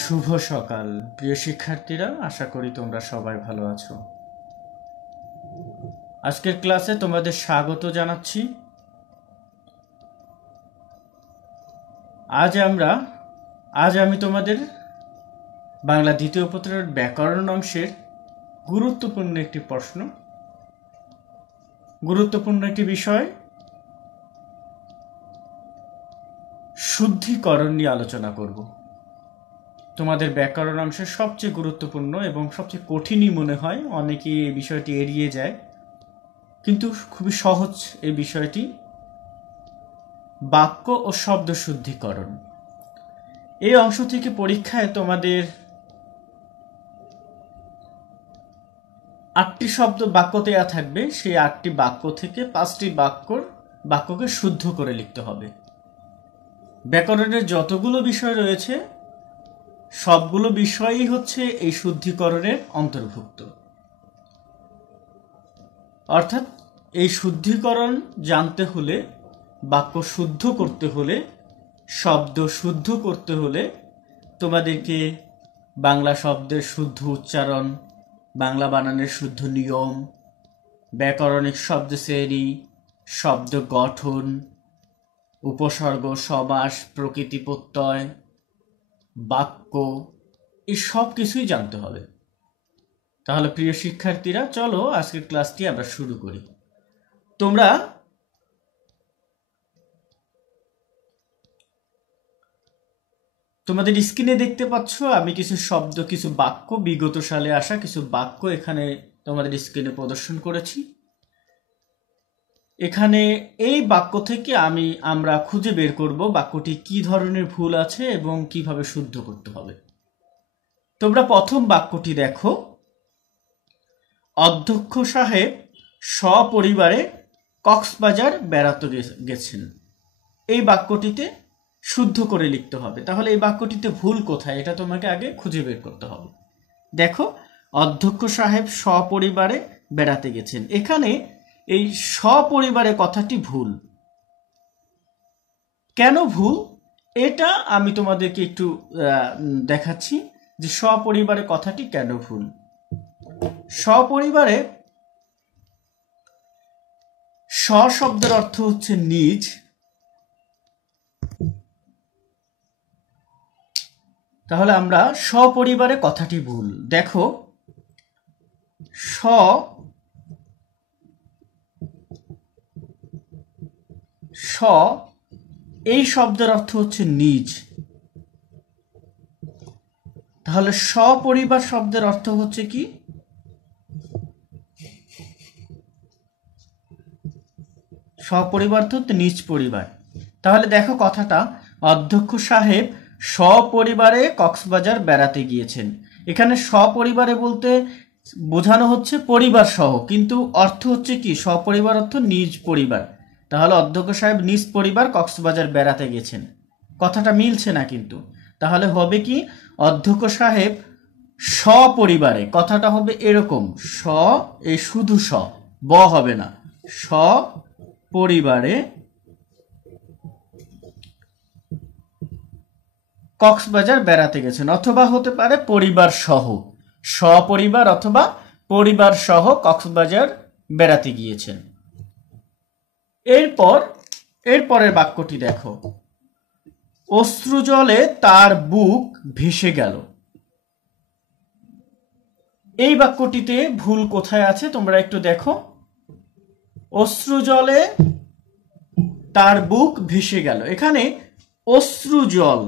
শুভ সকাল প্রিয় শিক্ষার্থীরা, আশা করি তোমরা সবাই ভালো আছো। আজকের ক্লাসে তোমাদের স্বাগত জানাচ্ছি। আজ আমি তোমাদের বাংলা দ্বিতীয় পত্রের ব্যাকরণ অংশের গুরুত্বপূর্ণ একটি বিষয় শুদ্ধিকরণ নিয়ে আলোচনা করব। তোমাদের ব্যাকরণ অংশের সবচেয়ে গুরুত্বপূর্ণ এবং সবচেয়ে কঠিনই মনে হয়, অনেকে এই বিষয়টি এড়িয়ে যায়, কিন্তু খুবই সহজ এই বিষয়টি। বাক্য ও শব্দ শুদ্ধিকরণ, এই অংশ থেকে পরীক্ষায় তোমাদের 8টি শব্দ বাক্য দেয়া থাকবে। সেই 8টি বাক্য থেকে 5টি বাক্যকে শুদ্ধ করে লিখতে হবে। ব্যাকরণের যতগুলো বিষয় রয়েছে সবগুলো বিষয়ই হচ্ছে এই শুদ্ধিকরণের অন্তর্ভুক্ত। অর্থাৎ এই শুদ্ধিকরণ জানতে হলে, বাক্য শুদ্ধ করতে হলে, শব্দ শুদ্ধ করতে হলে তোমাদেরকে বাংলা শব্দের শুদ্ধ উচ্চারণ, বাংলা বানানের শুদ্ধ নিয়ম, ব্যাকরণিক শব্দ শ্রেণী, শব্দ গঠন, উপসর্গ, সমাস, প্রকৃতি, প্রত্যয়, বাক্য, এই সব কিছুই জানতে হবে। তাহলে প্রিয় শিক্ষার্থীরা, চলো আজকের ক্লাসটি আমরা শুরু করি। তোমাদের স্ক্রিনে দেখতে পাচ্ছ আমি কিছু বাক্য, বিগত সালে আসা কিছু বাক্য এখানে তোমাদের স্ক্রিনে প্রদর্শন করেছি। এখানে এই বাক্য থেকে আমরা খুঁজে বের করব বাক্যটি কি ধরনের ভুল আছে এবং কিভাবে শুদ্ধ করতে হবে। তোমরা প্রথম বাক্যটি দেখো, অধ্যক্ষ সাহেব সপরিবারে কক্সবাজার বেড়াতে গেছেন। এই বাক্যটিতে শুদ্ধ করে লিখতে হবে। তাহলে এই বাক্যটিতে ভুল কোথায়, এটা তোমাকে আগে খুঁজে বের করতে হবে। দেখো, অধ্যক্ষ সাহেব সপরিবারে বেড়াতে গেছেন, এখানে এই সপরিবারে কথাটি ভুল। কেন ভুল এটা আমি তোমাদেরকে একটু দেখাচ্ছি যে সপরিবারে কথাটি কেন ভুল। সপরিবারে স শব্দের অর্থ হচ্ছে নিজ, তাহলে আমরা সপরিবারে কথাটি ভুল। দেখো, স এই শব্দের অর্থ হচ্ছে নিজ, তাহলে সপরিবার শব্দের অর্থ হচ্ছে কি? সপরিবার তো নিজ পরিবার। তাহলে দেখো কথাটা, অধ্যক্ষ সাহেব সপরিবারে কক্সবাজার বেড়াতে গিয়েছেন। এখানে সপরিবারে বলতে বোঝানো হচ্ছে পরিবার সহ, কিন্তু অর্থ হচ্ছে কি? সপরিবার অর্থ নিজ পরিবার। তাহলে অধ্যক্ষ সাহেব নিজ পরিবার কক্সবাজার বেড়াতে গেছেন, কথাটা মিলছে না কিন্তু। তাহলে হবে কি? অধ্যক্ষ সাহেব সপরিবারে, কথাটা হবে এরকম, স এই শুধু স, ব হবে না, সপরিবারে কক্সবাজার বেড়াতে গেছেন, অথবা হতে পারে পরিবার সহ, সপরিবার অথবা পরিবার সহ কক্সবাজার বেড়াতে গিয়েছেন। এরপরের বাক্যটি দেখো, অশ্রুজলে তার বুক ভেসে গেল। এই বাক্যটিতে ভুল কোথায় আছে তোমরা একটু দেখো। অশ্রুজলে তার বুক ভেসে গেল, এখানে অশ্রুজল,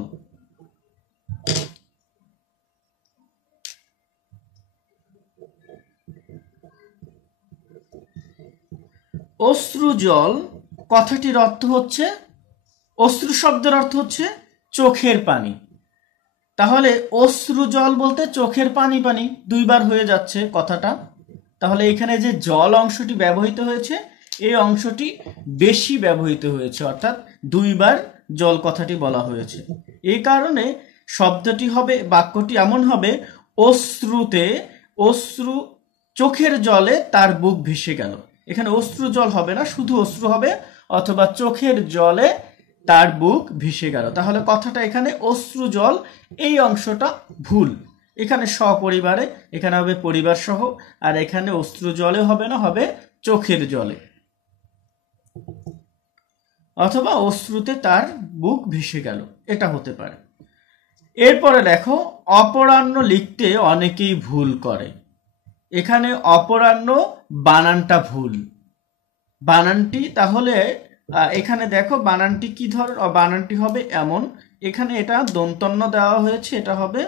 অশ্রুজল কথাটির অর্থ হচ্ছে, অশ্রু শব্দের অর্থ হচ্ছে চোখের পানি। তাহলে অশ্রুজল বলতে চোখের পানি, পানি দুইবার হয়ে যাচ্ছে কথাটা। তাহলে এখানে যে জল অংশটি ব্যবহৃত হয়েছে, এই অংশটি বেশি ব্যবহৃত হয়েছে, অর্থাৎ দুইবার জল কথাটি বলা হয়েছে। এই কারণে শব্দটি হবে, বাক্যটি এমন হবে, অশ্রু চোখের জলে তার বুক ভেসে গেল। এখানে অশ্রু জল হবে না, শুধু অশ্রু হবে, অথবা চোখের জলে তার বুক ভেসে গেল। তাহলে কথাটা এখানে অশ্রু জল, এই অংশটা ভুল। এখানে সপরিবারে, এখানে হবে পরিবার সহ, আর এখানে অশ্রু জলে হবে না, হবে চোখের জলে, অথবা অশ্রুতে তার বুক ভেসে গেল, এটা হতে পারে। এরপরে দেখো, অপরাহ্ন লিখতে অনেকেই ভুল করে। এখানে অপরাহ্ন বানানটা ভুল, বানানটি তাহলে এখানে দেখো বানানটি কি বানানটি হবে এমন, এখানে এটা দন্তন্য দেওয়া হয়েছে, এটা হবে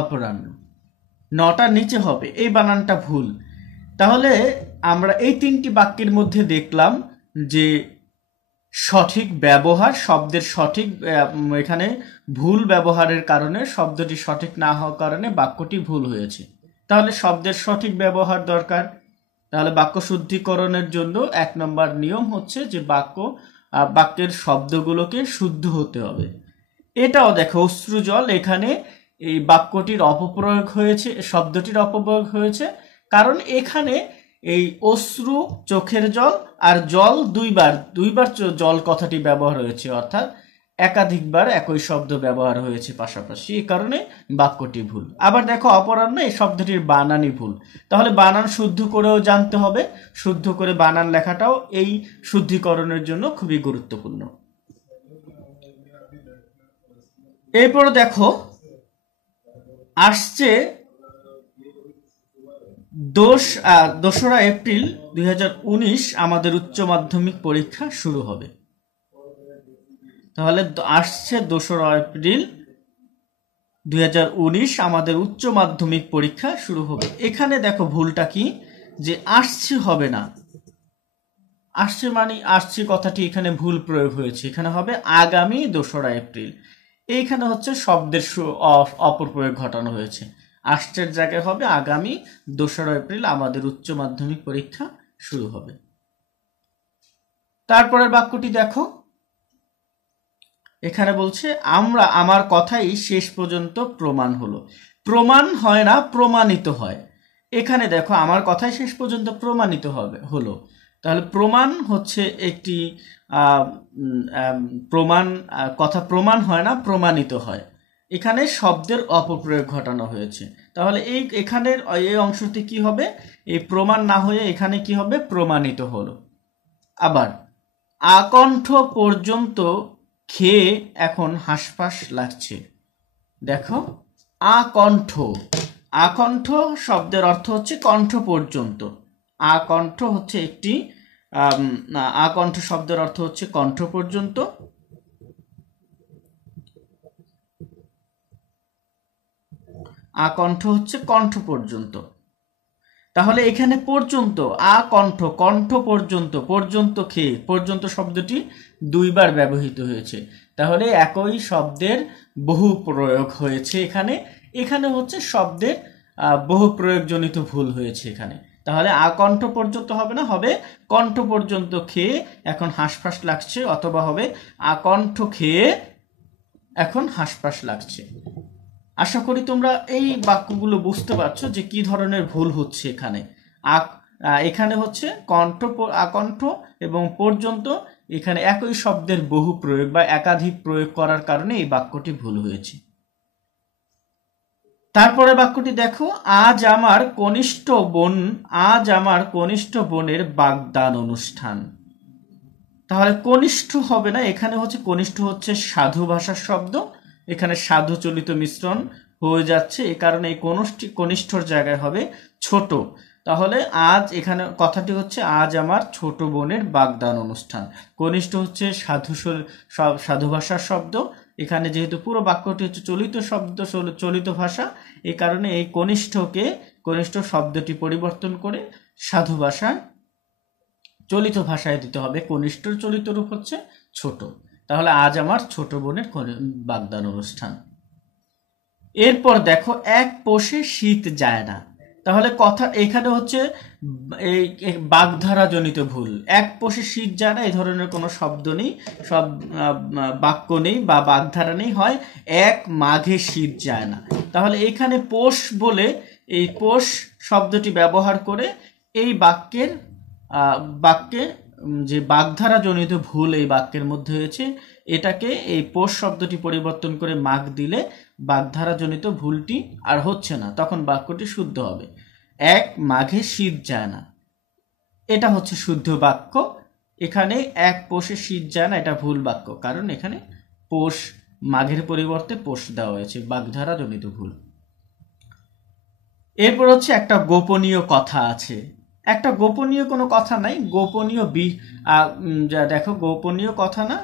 অপরাহ্ন, নটার নিচে হবে, এই বানানটা ভুল। তাহলে আমরা এই তিনটি বাক্যের মধ্যে দেখলাম যে সঠিক ব্যবহার, শব্দের সঠিক এখানে ভুল ব্যবহারের কারণে, শব্দটি সঠিক না হওয়ার কারণে বাক্যটি ভুল হয়েছে। তাহলে শব্দের সঠিক ব্যবহার দরকার। তাহলে বাক্য শুদ্ধিকরণের জন্য 1 নম্বর নিয়ম হচ্ছে যে বাক্যের শব্দগুলোকে শুদ্ধ হতে হবে। এটাও দেখো, অশ্রু জল, এখানে এই বাক্যটির অপপ্রয়োগ হয়েছে, শব্দটির অপপ্রয়োগ হয়েছে, কারণ এখানে এই অশ্রু চোখের জল আর জল দুইবার জল কথাটি ব্যবহার হয়েছে, অর্থাৎ একাধিকবার একই শব্দ ব্যবহার হয়েছে পাশাপাশি, এই কারণে বাক্যটি ভুল। আবার দেখো অপরাহ্ন, এই শব্দটির বানানই ভুল। তাহলে বানান শুদ্ধ করেও জানতে হবে, শুদ্ধ করে বানান লেখাটাও এই শুদ্ধিকরণের জন্য খুবই গুরুত্বপূর্ণ। এরপর দেখো আসছে 2রা এপ্রিল 2019 আমাদের উচ্চ মাধ্যমিক পরীক্ষা শুরু হবে। তাহলে আসছে 2রা এপ্রিল 2019 আমাদের উচ্চ মাধ্যমিক পরীক্ষা শুরু হবে। এখানে দেখো ভুলটা কি, যে আসছে হবে না, আসছে মানে আসছে কথাটি এখানে ভুল প্রয়োগ হয়েছে, এখানে হবে আগামী 2রা এপ্রিল। এইখানে হচ্ছে শব্দের অপপ্রয়োগ ঘটানো হয়েছে, আসছের জায়গায় হবে আগামী 2রা এপ্রিল আমাদের উচ্চ মাধ্যমিক পরীক্ষা শুরু হবে। তারপরের বাক্যটি দেখো, এখানে বলছে আমার কথাই শেষ পর্যন্ত প্রমাণ হলো। প্রমাণ হয় না, প্রমাণিত হয়। এখানে দেখো আমার কথাই শেষ পর্যন্ত প্রমাণিত হলো। তাহলে প্রমাণ হচ্ছে একটি কথা প্রমাণ হয় না, প্রমাণিত হয়। এখানে শব্দের অপপ্রয়োগ ঘটানো হয়েছে। তাহলে এখানের এই অংশটি কি হবে, এই প্রমাণ না হয়ে এখানে কি হবে, প্রমাণিত হলো। আবার আকণ্ঠ পর্যন্ত খেয়ে এখন হাঁসফাঁস লাগছে। দেখো আকণ্ঠ শব্দের অর্থ হচ্ছে কণ্ঠ পর্যন্ত। আকণ্ঠ হচ্ছে একটি আকণ্ঠ শব্দের অর্থ হচ্ছে কণ্ঠ পর্যন্ত। আকণ্ঠ হচ্ছে কণ্ঠ পর্যন্ত। তাহলে এখানে পর্যন্ত, আকণ্ঠ, কণ্ঠ পর্যন্ত, পর্যন্ত খেয়ে, পর্যন্ত শব্দটি 2বার ব্যবহৃত হয়েছে। তাহলে একই শব্দের বহু প্রয়োগ হয়েছে এখানে হচ্ছে শব্দের বহু প্রয়োগজনিত ভুল হয়েছে এখানে। তাহলে আকণ্ঠ পর্যন্ত হবে না, হবে কণ্ঠ পর্যন্ত খেয়ে এখন হাঁসফাঁস লাগছে, অথবা হবে আকণ্ঠ খেয়ে এখন হাঁসফাঁস লাগছে। আশা করি তোমরা এই বাক্যগুলো বুঝতে পারছো যে কি ধরনের ভুল হচ্ছে এখানে। এখানে হচ্ছে আকণ্ঠ এবং পর্যন্ত, এখানে একই শব্দের বহু প্রয়োগ বা একাধিক প্রয়োগ করার কারণে এই বাক্যটি ভুল হয়েছে। তারপরে বাক্যটি দেখো, আজ আমার কনিষ্ঠ বোনের বাগদান অনুষ্ঠান। তাহলে কনিষ্ঠ হবে না, এখানে হচ্ছে কনিষ্ঠ হচ্ছে সাধু ভাষার শব্দ, এখানে সাধু চলিত মিশ্রণ হয়ে যাচ্ছে, এই কারণে এই কনিষ্ঠর জায়গায় হবে ছোট। তাহলে এখানে কথাটি হচ্ছে আজ আমার ছোট বোনের বাগদান অনুষ্ঠান। কনিষ্ঠ হচ্ছে সাধু ভাষার শব্দ, এখানে যেহেতু পুরো বাক্যটি হচ্ছে চলিত শব্দ, চলিত ভাষা, এই কারণে এই কনিষ্ঠ শব্দটি পরিবর্তন করে সাধু ভাষায়, চলিত ভাষায় দিতে হবে। কনিষ্ঠর চলিত রূপ হচ্ছে ছোট। তাহলে আজ আমার ছোট বোনের বাগদান অনুষ্ঠান। এরপর দেখো, এক পোষে শীত যায় না। তাহলে কথা এখানে হচ্ছে এই বাগধারা জনিত ভুল। এক পোষে শীত যায় না, এই ধরনের কোনো শব্দ নেই, সব বাক্য নেই বা বাগধারা নেই, হয় এক মাঘে শীত যায় না। তাহলে এখানে পোষ বলে এই পোষ শব্দটি ব্যবহার করে এই বাক্যের বাক্যে যে বাগধারা জনিত ভুল এই বাক্যের মধ্যে হয়েছে, এটাকে এই পোষ শব্দটি পরিবর্তন করে মাগ দিলে বাগধারা জনিত ভুলটি আর হচ্ছে না, তখন বাক্যটি শুদ্ধ হবে। এক মাঘে শীত যায় না, এটা হচ্ছে শুদ্ধ বাক্য। এখানে এক পোষে শীত যায় না, এটা ভুল বাক্য, কারণ এখানে পোষ মাঘের পরিবর্তে পোষ দেওয়া হয়েছে, বাগধারা জনিত ভুল। এরপর হচ্ছে একটা গোপনীয় কথা আছে। একটা গোপনীয় কোনো কথা নাই, গোপনীয় দেখো গোপনীয় কথা না,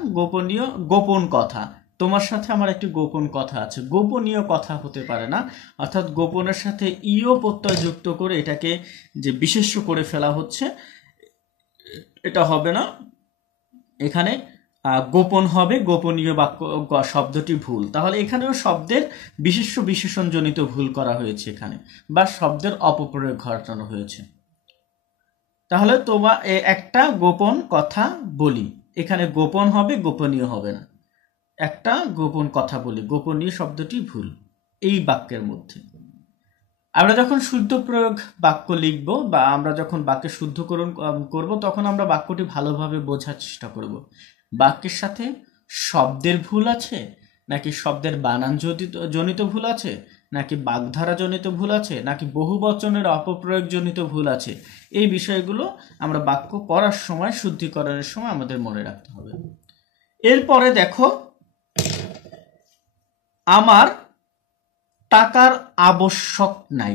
গোপন কথা। তোমার সাথে আমার একটি গোপন কথা আছে, গোপনীয় কথা হতে পারে না, অর্থাৎ গোপনের সাথে ইও প্রত্যয় যুক্ত করে এটাকে যে বিশেষ্য করে ফেলা হচ্ছে, এটা হবে না। এখানে গোপন হবে, গোপনীয় বাক্য শব্দটি ভুল। তাহলে এখানেও শব্দের বিশেষ্য বিশেষণ জনিত ভুল করা হয়েছে এখানে, বা শব্দের অপপ্রয়োগ ঘটানো হয়েছে। তাহলে তোমার একটা গোপন কথা বলি, এখানে গোপন হবে, গোপনীয় হবে না। একটা গোপন কথা বলি, গোপনীয় শব্দটি ভুল এই বাক্যের মধ্যে। আমরা যখন শুদ্ধ প্রয়োগ বাক্য লিখব বা আমরা যখন বাক্যের শুদ্ধকরণ করব, তখন আমরা বাক্যটি ভালোভাবে বোঝার চেষ্টা করব। বাক্যের সাথে শব্দের ভুল আছে, নাকি শব্দের বানান জনিত ভুল আছে, নাকি বাগধারা জনিত ভুল আছে, নাকি বহুবচনের অপপ্রয়োগ জনিত ভুল আছে, এই বিষয়গুলো আমরা বাক্য পড়ার সময়, শুদ্ধিকরণের সময় আমাদের মনে রাখতে হবে। এরপরে দেখো, আমার টাকার আবশ্যক নাই।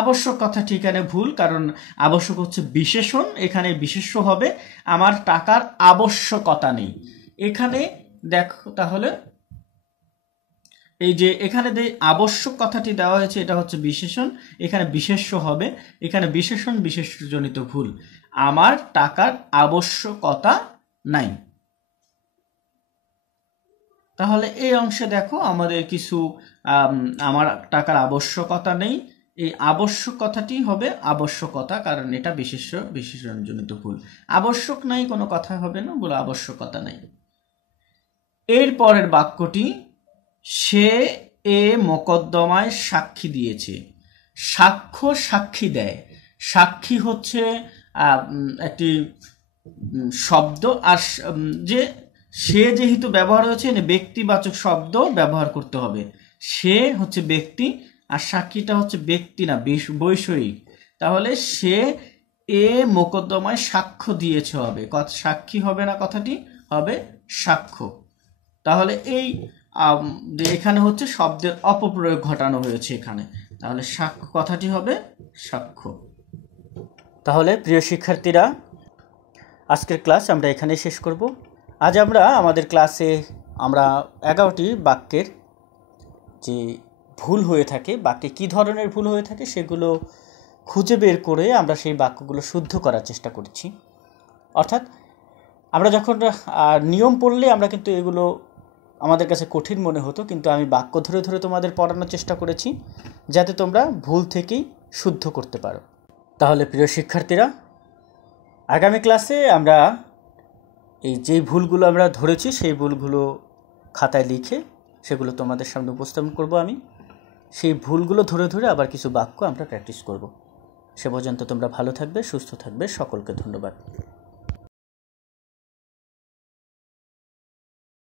আবশ্যক কথাটি এখানে ভুল, কারণ আবশ্যক হচ্ছে বিশেষণ, এখানে বিশেষ্য হবে। আমার টাকার আবশ্যকতা নেই। এখানে দেখো তাহলে এই যে এখানে যে আবশ্যক কথাটি দেওয়া হয়েছে, এটা হচ্ছে বিশেষণ, এখানে বিশেষ্য হবে। এখানে বিশেষণ বিশেষ্যজনিত ভুল। আমার টাকার আবশ্যকতা নাই। তাহলে এই অংশে দেখো আমাদের কিছু আমার টাকার আবশ্যকতা নেই, এই আবশ্যক কথাটি হবে আবশ্যকতা, কারণ এটা বিশেষণজনিত ভুল। আবশ্যক নাই কোনো কথা হবে না, বলে আবশ্যকতা নাই। এর পরের বাক্যটি, সে এ মোকদ্দমায় সাক্ষী দিয়েছে। সাক্ষ্য সাক্ষী দেয়, সাক্ষী হচ্ছে একটি শব্দ, আর যে সে যেহেতু ব্যবহার হয়েছে, ব্যক্তিবাচক শব্দ ব্যবহার করতে হবে। সে হচ্ছে ব্যক্তি, আর সাক্ষীটা হচ্ছে ব্যক্তি না, বৈষয়িক। তাহলে সে এ মোকদ্দমায় সাক্ষ্য দিয়েছে হবে, সাক্ষী হবে না, কথাটি হবে সাক্ষ্য। তাহলে এই এখানে হচ্ছে শব্দের অপপ্রয়োগ ঘটানো হয়েছে এখানে, তাহলে সাক্ষ্য কথাটি হবে সাক্ষ্য। তাহলে প্রিয় শিক্ষার্থীরা, আজকের ক্লাস আমরা এখানেই শেষ করব। আজ আমরা আমাদের ক্লাসে 11টি বাক্যের যে ভুল হয়ে থাকে, বাক্যে কী ধরনের ভুল হয়ে থাকে সেগুলো খুঁজে বের করে আমরা সেই বাক্যগুলো শুদ্ধ করার চেষ্টা করছি। অর্থাৎ আমরা যখন নিয়ম পড়লে আমরা কিন্তু এগুলো আমাদের কাছে কঠিন মনে হতো, কিন্তু আমি বাক্য ধরে ধরে তোমাদের পড়ানোর চেষ্টা করেছি, যাতে তোমরা ভুল থেকেই শুদ্ধ করতে পারো। তাহলে প্রিয় শিক্ষার্থীরা, আগামী ক্লাসে আমরা এই যেই ভুলগুলো আমরা ধরেছি সেই ভুলগুলো খাতায় লিখে সেগুলো তোমাদের সামনে উপস্থাপন করব আমি। সেই ভুলগুলো ধরে ধরে আবার কিছু বাক্য আমরা প্র্যাকটিস করব। সে পর্যন্ত তোমরা ভালো থাকবে, সুস্থ থাকবে। সকলকে ধন্যবাদ।